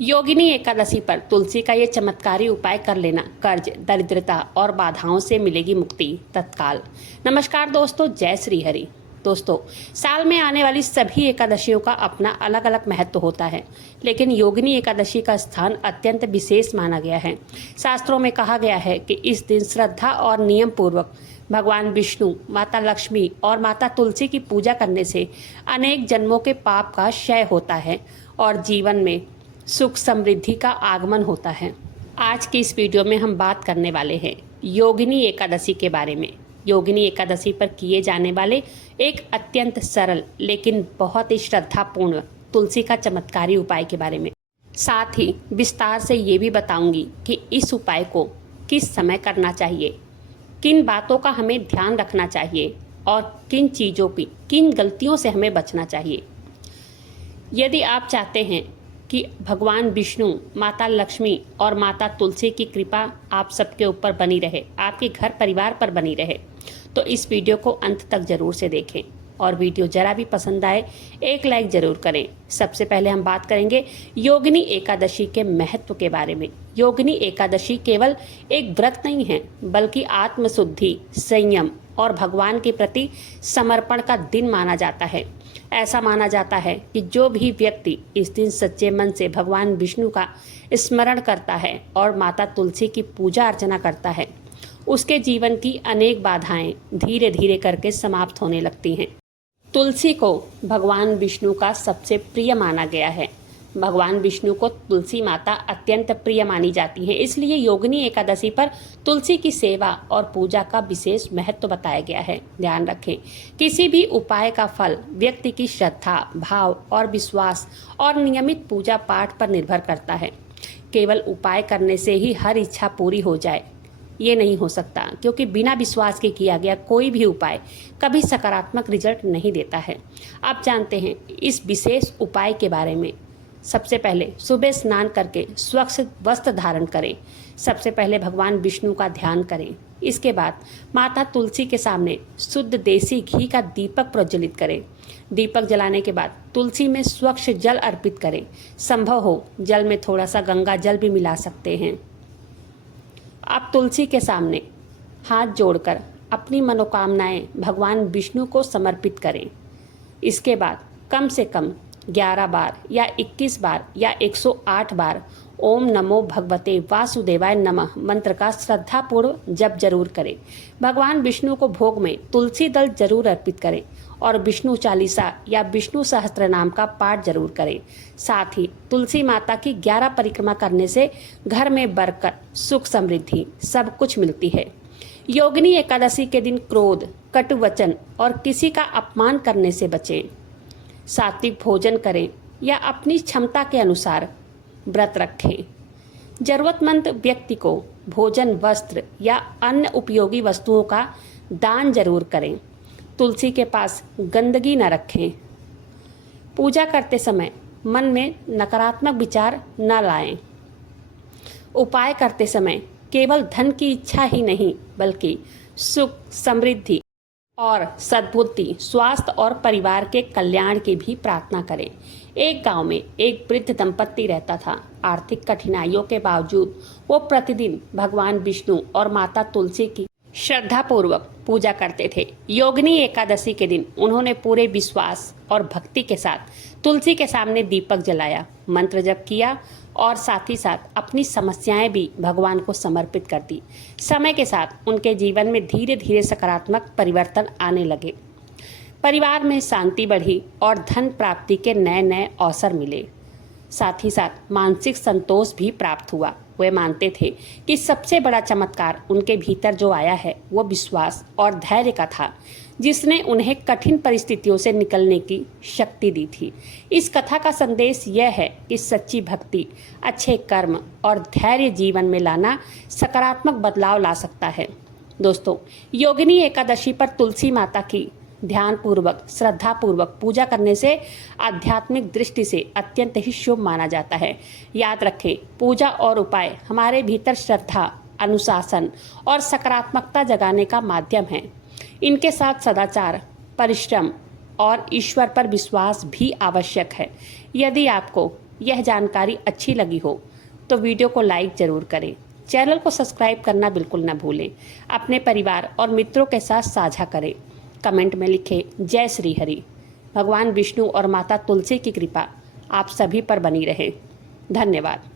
योगिनी एकादशी पर तुलसी का ये चमत्कारी उपाय कर लेना, कर्ज, दरिद्रता और बाधाओं से मिलेगी मुक्ति तत्काल। नमस्कार दोस्तों, जय श्री हरि। दोस्तों, साल में आने वाली सभी एकादशियों का अपना अलग अलग महत्व होता है, लेकिन योगिनी एकादशी का स्थान अत्यंत विशेष माना गया है। शास्त्रों में कहा गया है कि इस दिन श्रद्धा और नियम पूर्वक भगवान विष्णु, माता लक्ष्मी और माता तुलसी की पूजा करने से अनेक जन्मों के पाप का क्षय होता है और जीवन में सुख समृद्धि का आगमन होता है। आज की इस वीडियो में हम बात करने वाले हैं योगिनी एकादशी के बारे में। योगिनी एकादशी पर किए जाने वाले एक अत्यंत सरल लेकिन बहुत ही श्रद्धापूर्ण तुलसी का चमत्कारी उपाय के बारे में। साथ ही विस्तार से ये भी बताऊंगी कि इस उपाय को किस समय करना चाहिए, किन बातों का हमें ध्यान रखना चाहिए और किन चीज़ों की, किन गलतियों से हमें बचना चाहिए। यदि आप चाहते हैं कि भगवान विष्णु, माता लक्ष्मी और माता तुलसी की कृपा आप सबके ऊपर बनी रहे, आपके घर परिवार पर बनी रहे, तो इस वीडियो को अंत तक जरूर से देखें और वीडियो जरा भी पसंद आए एक लाइक जरूर करें। सबसे पहले हम बात करेंगे योगिनी एकादशी के महत्व के बारे में। योगिनी एकादशी केवल एक व्रत नहीं है, बल्कि आत्मशुद्धि, संयम और भगवान के प्रति समर्पण का दिन माना जाता है। ऐसा माना जाता है कि जो भी व्यक्ति इस दिन सच्चे मन से भगवान विष्णु का स्मरण करता है और माता तुलसी की पूजा अर्चना करता है, उसके जीवन की अनेक बाधाएं धीरे धीरे करके समाप्त होने लगती हैं। तुलसी को भगवान विष्णु का सबसे प्रिय माना गया है। भगवान विष्णु को तुलसी माता अत्यंत प्रिय मानी जाती है, इसलिए योगिनी एकादशी पर तुलसी की सेवा और पूजा का विशेष महत्व बताया गया है। ध्यान रखें, किसी भी उपाय का फल व्यक्ति की श्रद्धा, भाव और विश्वास और नियमित पूजा पाठ पर निर्भर करता है। केवल उपाय करने से ही हर इच्छा पूरी हो जाए, ये नहीं हो सकता, क्योंकि बिना विश्वास के किया गया कोई भी उपाय कभी सकारात्मक रिजल्ट नहीं देता है। आप जानते हैं इस विशेष उपाय के बारे में। सबसे पहले सुबह स्नान करके स्वच्छ वस्त्र धारण करें। सबसे पहले भगवान विष्णु का ध्यान करें। इसके बाद माता तुलसी के सामने शुद्ध देसी घी का दीपक प्रज्वलित करें। दीपक जलाने के बाद तुलसी में स्वच्छ जल अर्पित करें। संभव हो जल में थोड़ा सा गंगा जल भी मिला सकते हैं। आप तुलसी के सामने हाथ जोड़कर अपनी मनोकामनाएं भगवान विष्णु को समर्पित करें। इसके बाद कम से कम 11 बार या 21 बार या 108 बार ओम नमो भगवते वासुदेवाय नमः मंत्र का श्रद्धापूर्व जप जरूर करें। भगवान विष्णु को भोग में तुलसी दल जरूर अर्पित करें और विष्णु चालीसा या विष्णु सहस्त्र नाम का पाठ जरूर करें। साथ ही तुलसी माता की 11 परिक्रमा करने से घर में बरकत, सुख, समृद्धि सब कुछ मिलती है। योगिनी एकादशी के दिन क्रोध, कटु वचन और किसी का अपमान करने से बचें। सात्विक भोजन करें या अपनी क्षमता के अनुसार व्रत रखें। जरूरतमंद व्यक्ति को भोजन, वस्त्र या अन्य उपयोगी वस्तुओं का दान जरूर करें। तुलसी के पास गंदगी न रखें। पूजा करते समय मन में नकारात्मक विचार न लाएं। उपाय करते समय केवल धन की इच्छा ही नहीं, बल्कि सुख, समृद्धि और सद्बुद्धि, स्वास्थ्य और परिवार के कल्याण की भी प्रार्थना करें। एक गांव में एक वृद्ध दंपत्ति रहता था। आर्थिक कठिनाइयों के बावजूद वो प्रतिदिन भगवान विष्णु और माता तुलसी की श्रद्धापूर्वक पूजा करते थे। योगिनी एकादशी के दिन उन्होंने पूरे विश्वास और भक्ति के साथ तुलसी के सामने दीपक जलाया, मंत्र जप किया और साथ ही साथ अपनी समस्याएं भी भगवान को समर्पित कर दी। समय के साथ उनके जीवन में धीरे धीरे सकारात्मक परिवर्तन आने लगे। परिवार में शांति बढ़ी और धन प्राप्ति के नए नए अवसर मिले। साथ ही साथ मानसिक संतोष भी प्राप्त हुआ। वे मानते थे कि सबसे बड़ा चमत्कार उनके भीतर जो आया है वो विश्वास और धैर्य का था, जिसने उन्हें कठिन परिस्थितियों से निकलने की शक्ति दी थी। इस कथा का संदेश यह है कि सच्ची भक्ति, अच्छे कर्म और धैर्य जीवन में लाना सकारात्मक बदलाव ला सकता है। दोस्तों, योगिनी एकादशी पर तुलसी माता की ध्यानपूर्वक, श्रद्धापूर्वक पूजा करने से आध्यात्मिक दृष्टि से अत्यंत ही शुभ माना जाता है। याद रखें, पूजा और उपाय हमारे भीतर श्रद्धा, अनुशासन और सकारात्मकता जगाने का माध्यम है। इनके साथ सदाचार, परिश्रम और ईश्वर पर विश्वास भी आवश्यक है। यदि आपको यह जानकारी अच्छी लगी हो तो वीडियो को लाइक ज़रूर करें। चैनल को सब्सक्राइब करना बिल्कुल न भूलें। अपने परिवार और मित्रों के साथ साझा करें। कमेंट में लिखें जय श्री हरि। भगवान विष्णु और माता तुलसी की कृपा आप सभी पर बनी रहे। धन्यवाद।